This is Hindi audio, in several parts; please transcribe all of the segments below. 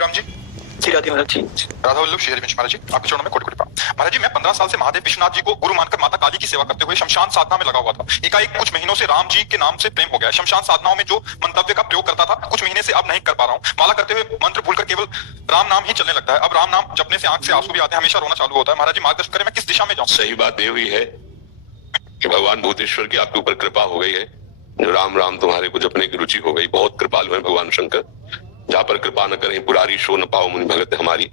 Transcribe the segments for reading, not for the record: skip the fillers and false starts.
राम जी। जी राधे महाराज जी। राधा वल्लभ श्री हरिवंश महाराज जी, आपके चरणों में कोटि कोटि प्रणाम। महाराज जी, मैं 15 साल से महादेव विश्वनाथ जी को गुरु मानकर माता काली की सेवा करते हुए शमशान साधना में लगा हुआ था। एकाएक कुछ महीनों से राम जी के नाम से प्रेम हो गया। शमशान साधनाओं में जो मंतव्य का प्रयोग करता था, कुछ महीने से अब नहीं कर पा रहा हूँ। माला करते हुए मंत्र भूलकर केवल राम नाम ही चलने लगता है। अब राम नाम जपने से आंख से आंसू भी आते हैं, हमेशा रोना चालू होता है। महाराज जी, मार्गदर्शन करें, मैं किस दिशा में जाऊँ? सही बात ये हुई है कि भगवान भूतेश्वर की आपके ऊपर कृपा हो गई है। जो राम राम तुम्हारे को जपने की रुचि हो गई। बहुत कृपालु है भगवान शंकर। जहाँ पर कृपा न करें पुरारी शो न पाओ मुनि भगत हमारी।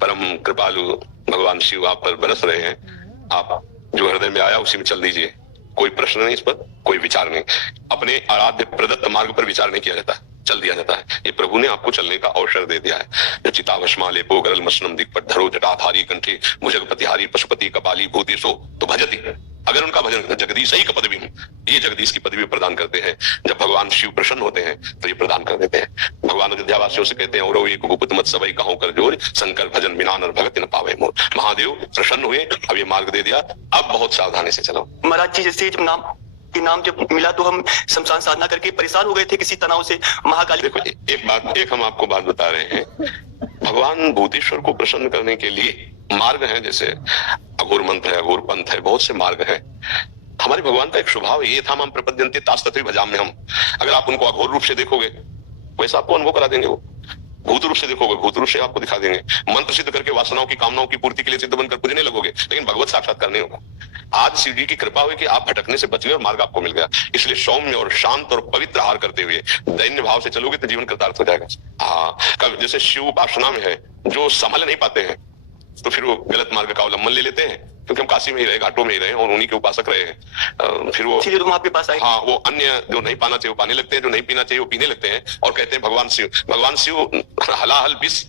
परम कृपालु भगवान शिव आप पर बरस रहे हैं। आप जो हृदय में आया उसी में चल दीजिए। कोई प्रश्न नहीं, इस पर कोई विचार नहीं। अपने आराध्य प्रदत्त मार्ग पर विचार नहीं किया जाता, चल दिया जाता है। ये प्रभु ने आपको चलने का अवसर दे दिया है। जो चिताभस्मा लेपो गरल मसनम दिक्पट धरो जटाधारी कंठे भुजगपतिहारी पशुपति कपाली भूति सो तो भजती। अगर उनका भजन जगदीश ही का पदवी, ये जगदीश की पदवी प्रदान करते हैं। जब भगवान शिव प्रसन्न होते हैं तो ये प्रदान कर देते हैं। भगवान अयोध्यावासियों से कहते हैं और एक गुप्त मत सबई कहो कर जोर शंकर भजन बिना नर भगत न पावे मोर। महादेव प्रसन्न हुए, अब ये मार्ग दे दिया, अब बहुत सावधानी से चलो। महाराज जी, जैसे जब नाम जब मिला तो हम शमशान साधना करके परेशान हो गए थे किसी तनाव से। महाकाली देखो एक हम आपको बात बता रहे हैं। भगवान भूतेश्वर को प्रसन्न करने के लिए मार्ग है, जैसे अघोर मंत्र है, अघोर पंथ है, बहुत से मार्ग है। हमारे भगवान का एक स्वभाव ये था, हम प्रपद्यन्ते तास्तत्वे भजाम में हम। अगर आप उनको अघोर रूप से देखोगे वैसा आपको अनुभव करा देंगे। वो भूत रूप से देखोगे भूत रूप से आपको दिखा देंगे। मंत्र सिद्ध करके वासनाओं की कामनाओं की पूर्ति के लिए सिद्ध बनकर पूजने लगोगे, लेकिन भगवत साक्षात्कार नहीं होगा। आज शिव जी की कृपा हुई कि आप भटकने से बच गए और मार्ग आपको मिल गया। इसलिए सौम्य और शांत और पवित्र आहार करते हुए दैन्य भाव से चलोगे तो जीवन कृतार्थ हो जाएगा। हाँ, जैसे शिव उपासना में है, जो संभल नहीं पाते हैं तो फिर वो गलत मार्ग का अवलंबन ले लेते हैं, क्योंकि हम काशी में ही रहे, घाटों में ही रहे और उन्हीं के उपासक रहे हैं। फिर वो तुम आपके पास आए। हाँ, वो अन्य जो नहीं पाना चाहिए वो पाने लगते हैं, जो नहीं पीना चाहिए वो पीने लगते हैं और कहते हैं भगवान शिव हलाहल विष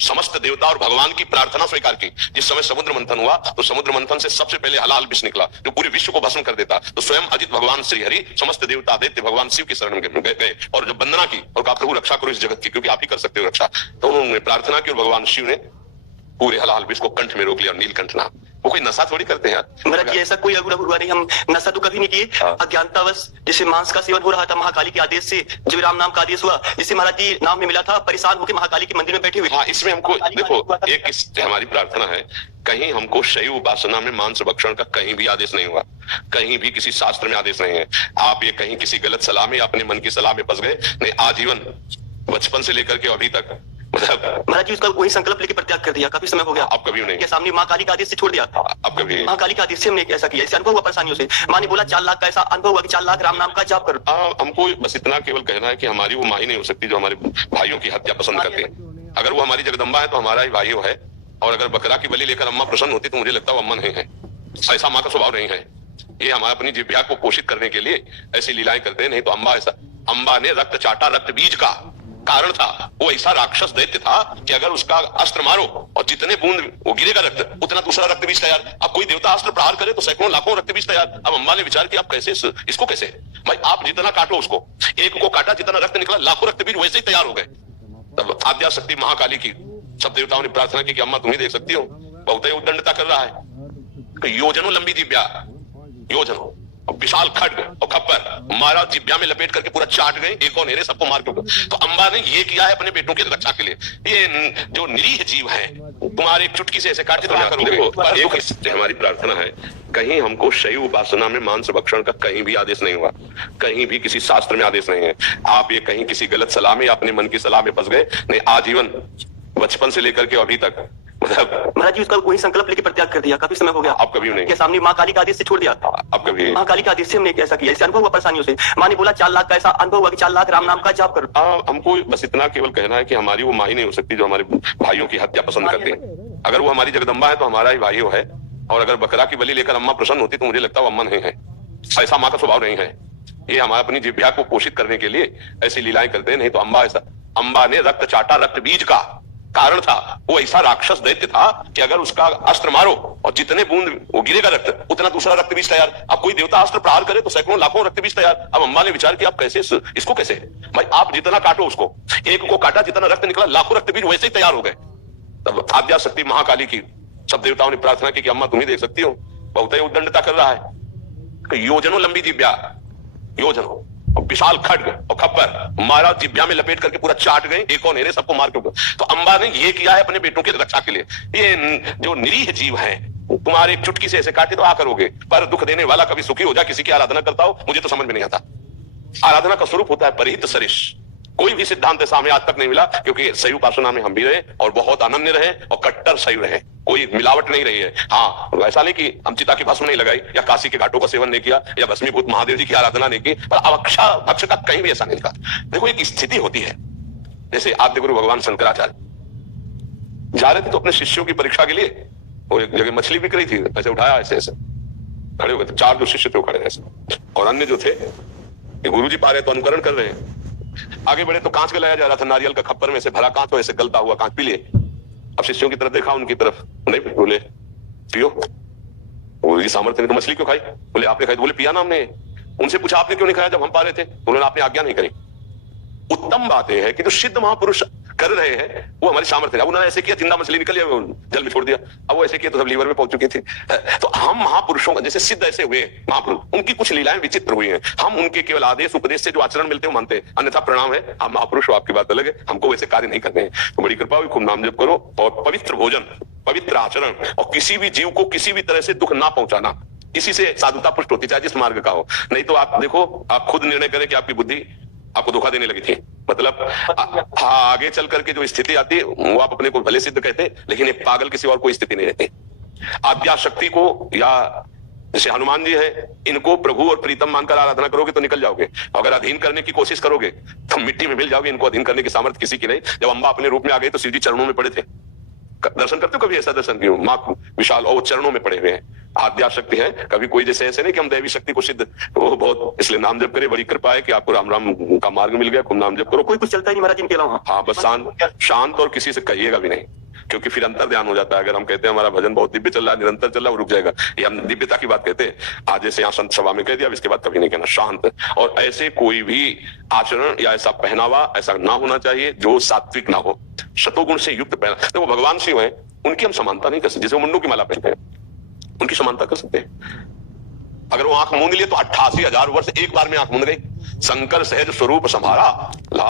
समस्त देवता और भगवान की प्रार्थना स्वीकार की। जिस समय समुद्र मंथन हुआ तो समुद्र मंथन से सबसे पहले हलाल विष निकला जो पूरे विश्व को भस्म कर देता। तो स्वयं अजित भगवान श्री हरि समस्त देवता आदित्य भगवान शिव की शरण में गए और जब वंदना की और कहा प्रभु रक्षा करो इस जगत की, क्योंकि आप ही कर सकते हो रक्षा। तो उन्होंने प्रार्थना की और भगवान शिव ने पूरे हलाल विष को कंठ में रोक लिया। और नीलकंठ नाम, वो कोई नशा थोड़ी करते हैं। महाराज जी, ऐसा कोई अगुड़ा हुआ नहीं, हम नशा तो कभी नहीं किए। अज्ञानतावश जैसे मांस का सेवन हो रहा था महाकाली के आदेश से, जब राम नाम का आदेश हुआ, जिससे महाराज जी नाम में मिला था, परेशान होकर महाकाली के मंदिर में बैठे हुए। हाँ, इसमें हमको देखो एक हमारी प्रार्थना है, कहीं हमको शैव उपासना में मांस भक्षण का कहीं भी आदेश नहीं हुआ। कहीं भी किसी शास्त्र में आदेश नहीं है। आप ये कहीं किसी गलत सलाह में अपने मन की सलाह में फंस गए। नहीं, आजीवन बचपन से लेकर के अभी तक महाराज जी उसका वही संकल्प लेके परित्याग कर दिया, काफी समय हो गया। अब कभी नहीं, के सामने माँ काली का आदेश से छोड़ दिया। अब कभी महाकाली का आदेश से हमने ऐसा किया। इससे अनुभव हुआ परेशानियों से। माँ ने बोला 4 लाख का ऐसा अनुभव हुआ कि 4 लाख राम नाम का जाप करो। हमको बस इतना केवल कहना है कि हमारी वो माँ ही नहीं हो सकती जो हमारे भाइयों की हत्या पसंद करते हैं। अगर वो हमारी जगदम्बा है तो हमारा ही भाई है। और अगर बकरा की बलि लेकर अम्मा प्रसन्न होती तो मुझे लगता है वो अम्मा नहीं है। ऐसा माँ का स्वभाव नहीं है। ये हमारे अपनी जिह्वा को पोषित करने के लिए ऐसी लीलाएं करते हैं। नहीं तो अम्बा ने रक्त चाटा, रक्त बीज का कारण था। वो ऐसा राक्षस दैत्य था कि अगर उसका अस्त्र मारो और जितने बूंद वो गिरेगा रक्त, उतना दूसरा रक्त बीज तैयार। अब कोई देवता अस्त्र प्रहार करे तो सैकड़ों लाखों रक्त बीज तैयार। अब अम्बा ने विचार किया आप कैसे इसको कैसे, भाई आप जितना काटो उसको, एक को काटा जितना रक्त निकला लाखों रक्त बीज वैसे ही तैयार हो गए। तब आद्या शक्ति महाकाली की सब देवताओं ने प्रार्थना की कि अम्मा तुम ही देख सकती हो, बहुत ही उद्दंडता कर रहा है। योजनों लंबी दिव्या, योजनों विशाल खड्ग और खप्पर मारा, जिब्या में लपेट करके पूरा चाट गए, एक और नेरे सबको मार के। तो अम्बा ने ये किया है अपने बेटों की रक्षा के लिए। ये जो निरीह जीव हैं, तुम्हारे एक चुटकी से ऐसे काट के तो क्या करोगे। हमारी प्रार्थना है, कहीं हमको शैव उपासना में मांस भक्षण का कहीं भी आदेश नहीं हुआ। कहीं भी किसी शास्त्र में आदेश नहीं है। आप ये कहीं किसी गलत सलाह में अपने मन की सलाह में फंस गए। नहीं, आजीवन बचपन से लेकर के अभी तक महाराज जी उसका वही संकल्प लेके परित्याग कर दिया, काफी समय हो गया। अब कभी नहीं, के सामने माँ काली का आदेश से छोड़ दिया। अब कभी महाकाली का आदेश से हमने ऐसा किया। इससे अनुभव हुआ परेशानियों से। माँ ने बोला 4 लाख का ऐसा अनुभव हुआ कि 4 लाख राम नाम का जाप करो। हमको बस इतना केवल कहना है कि हमारी वो माँ ही नहीं हो सकती जो हमारे भाइयों की हत्या पसंद करते हैं। अगर वो हमारी जगदम्बा है तो हमारा ही भाई है। और अगर बकरा की बलि लेकर अम्मा प्रसन्न होती तो मुझे लगता है वो अम्मा नहीं है। ऐसा माँ का स्वभाव नहीं है। ये हमारे अपनी जिह्वा को पोषित करने के लिए ऐसी लीलाएं करते हैं। नहीं तो अम्बा ने रक्त चाटा, रक्त बीज का कारण था। वो ऐसा राक्षस दैत्य था कि अगर उसका अस्त्र मारो और जितने बूंद वो गिरेगा रक्त, उतना दूसरा रक्त बीज तैयार। अब कोई देवता अस्त्र प्रहार करे तो सैकड़ों लाखों रक्त बीज तैयार। अब अम्बा ने विचार किया आप कैसे इसको कैसे, भाई आप जितना काटो उसको, एक को काटा जितना रक्त निकला लाखों रक्त बीज वैसे ही तैयार हो गए। तब आद्या शक्ति महाकाली की सब देवताओं ने प्रार्थना की कि अम्मा तुम ही देख सकती हो, बहुत ही उद्दंडता कर रहा है। योजनों लंबी दिव्या, योजनों और विशाल खड्ग और खप्पर मारा, जिब्या में लपेट करके पूरा चाट गए, एक और नेरे सबको मार के ऊपर। तो अंबा ने ये किया है अपने बेटों की रक्षा के लिए। ये जो निरीह जीव हैं, तुम्हारे एक चुटकी से ऐसे काटे तो आ करोगे, पर दुख देने वाला कभी सुखी हो जा, किसी की आराधना करता हो, मुझे तो समझ में नहीं आता। आराधना का स्वरूप होता है परिहित सरिष। कोई भी सिद्धांत ऐसा हमें आज तक नहीं मिला, क्योंकि शैव उपासना में हम भी रहे और बहुत अनन्य रहे और कट्टर शैव रहे, कोई मिलावट नहीं रही है। हाँ, ऐसा नहीं कि हम चिता की भस्म नहीं लगाई या काशी के घाटों का सेवन नहीं किया या भस्मीभूत महादेव जी की आराधना नहीं की, पर अवक्षा भक्ष का कहीं भी ऐसा नहीं था। देखो, एक स्थिति होती है, जैसे आद्य गुरु भगवान शंकराचार्य जा रहे थे तो अपने शिष्यों की परीक्षा के लिए वो एक जगह मछली बिक रही थी, ऐसे उठाया, ऐसे ऐसे खड़े हो गए थे, 4 जो शिष्य थे वो खड़े ऐसे, और अन्य जो थे गुरु जी पा रहे तो अनुकरण कर रहे हैं। आगे बढ़े तो कांच लाया जा रहा था, नारियल का खप्पर में से भरा कांच, ऐसे गलता हुआ कांच पी लिए। अब शिष्यों की तरफ देखा, उनकी तरफ नहीं, बोले पियो। गुरु जी सामर्थ्य ने तो मछली क्यों खाई? बोले आपने खाई? तो बोले पिया ना हमने। उनसे पूछा आपने क्यों नहीं खाया जब हम पा रहे थे? उन्होंने आपने आज्ञा नहीं करी। उत्तम बात यह है कि जो सिद्ध महापुरुष कर रहे हैं वो हमारी सामर्थ्य है। उन्होंने ऐसे किया, जिंदा मछली निकल गया, जल में छोड़ दिया। अब वो ऐसे किया तो सब लीवर में पहुंच चुकी थी। तो हम महापुरुषों का, जैसे सिद्ध ऐसे हुए महापुरुष, उनकी कुछ लीलाएं विचित्र हुई हैं। हम उनके केवल आदेश उपदेश से जो आचरण मिलते हैं मानते हैं, अन्यथा प्रणाम है, हम महापुरुष हो, आपकी बात अलग है, हमको वैसे कार्य नहीं करने हैं। तो बड़ी कृपा हुई, खूब नाम जप करो और पवित्र भोजन, पवित्र आचरण, और किसी भी जीव को किसी भी तरह से दुख ना पहुंचाना, इसी से साधुता पुष्ट होती, चाहे जिस मार्ग का हो। नहीं तो आप देखो, आप खुद निर्णय करें कि आपकी बुद्धि आपको धोखा देने लगी थी, मतलब आगे चल करके जो स्थिति आती है वो आप अपने को भले सिद्ध कहते, लेकिन एक पागल किसी और कोई स्थिति नहीं रहती। आद्या शक्ति को, या जैसे हनुमान जी है, इनको प्रभु और प्रीतम मानकर आराधना करोगे तो निकल जाओगे। अगर अधीन करने की कोशिश करोगे तो मिट्टी में मिल जाओगे। इनको अधीन करने की सामर्थ्य किसी की नहीं। जब अंबा अपने रूप में आ गई तो शिव जी चरणों में पड़े थे। दर्शन करते हो कभी? ऐसा दर्शन किया, मां विशाल और चरणों में पड़े हुए हैं। आद्या शक्ति है, कभी कोई जैसे ऐसे नहीं कि हम दैवी शक्ति को सिद्ध, वो बहुत, इसलिए नाम जप करे, बड़ी कृपा है कि आपको राम राम का मार्ग मिल गया, खूब नाम जप करो। कोई कुछ चलता ही नहीं महाराज इनके अलावा। हाँ, बस शांत, और किसी से कहिएगा भी नहीं, क्योंकि फिर अंतर ध्यान हो जाता है। अगर हम कहते हैं हमारा भजन बहुत दिव्य चल रहा है, निरंतर चल रहा है, वो रुक जाएगा, ये हम दिव्यता की बात कहते हैं। आज जैसे यहाँ संत सभा में कह दिया, इसके बाद कभी नहीं कहना, शांत। और ऐसे कोई भी आचरण या ऐसा पहनावा ऐसा ना होना चाहिए जो सात्विक ना हो, शतोगुण से युक्त पहना। देखो, भगवान शिव है, उनकी हम समानता नहीं कर सकते। जैसे वो मुंडू की माला पहनते हैं, उनकी समानता कर सकते हैं। अगर वो आंख मूंद लिए तो 88,000 वर्ष एक बार में आंख मूंद गई। शंकर सहज स्वरूप संभारा।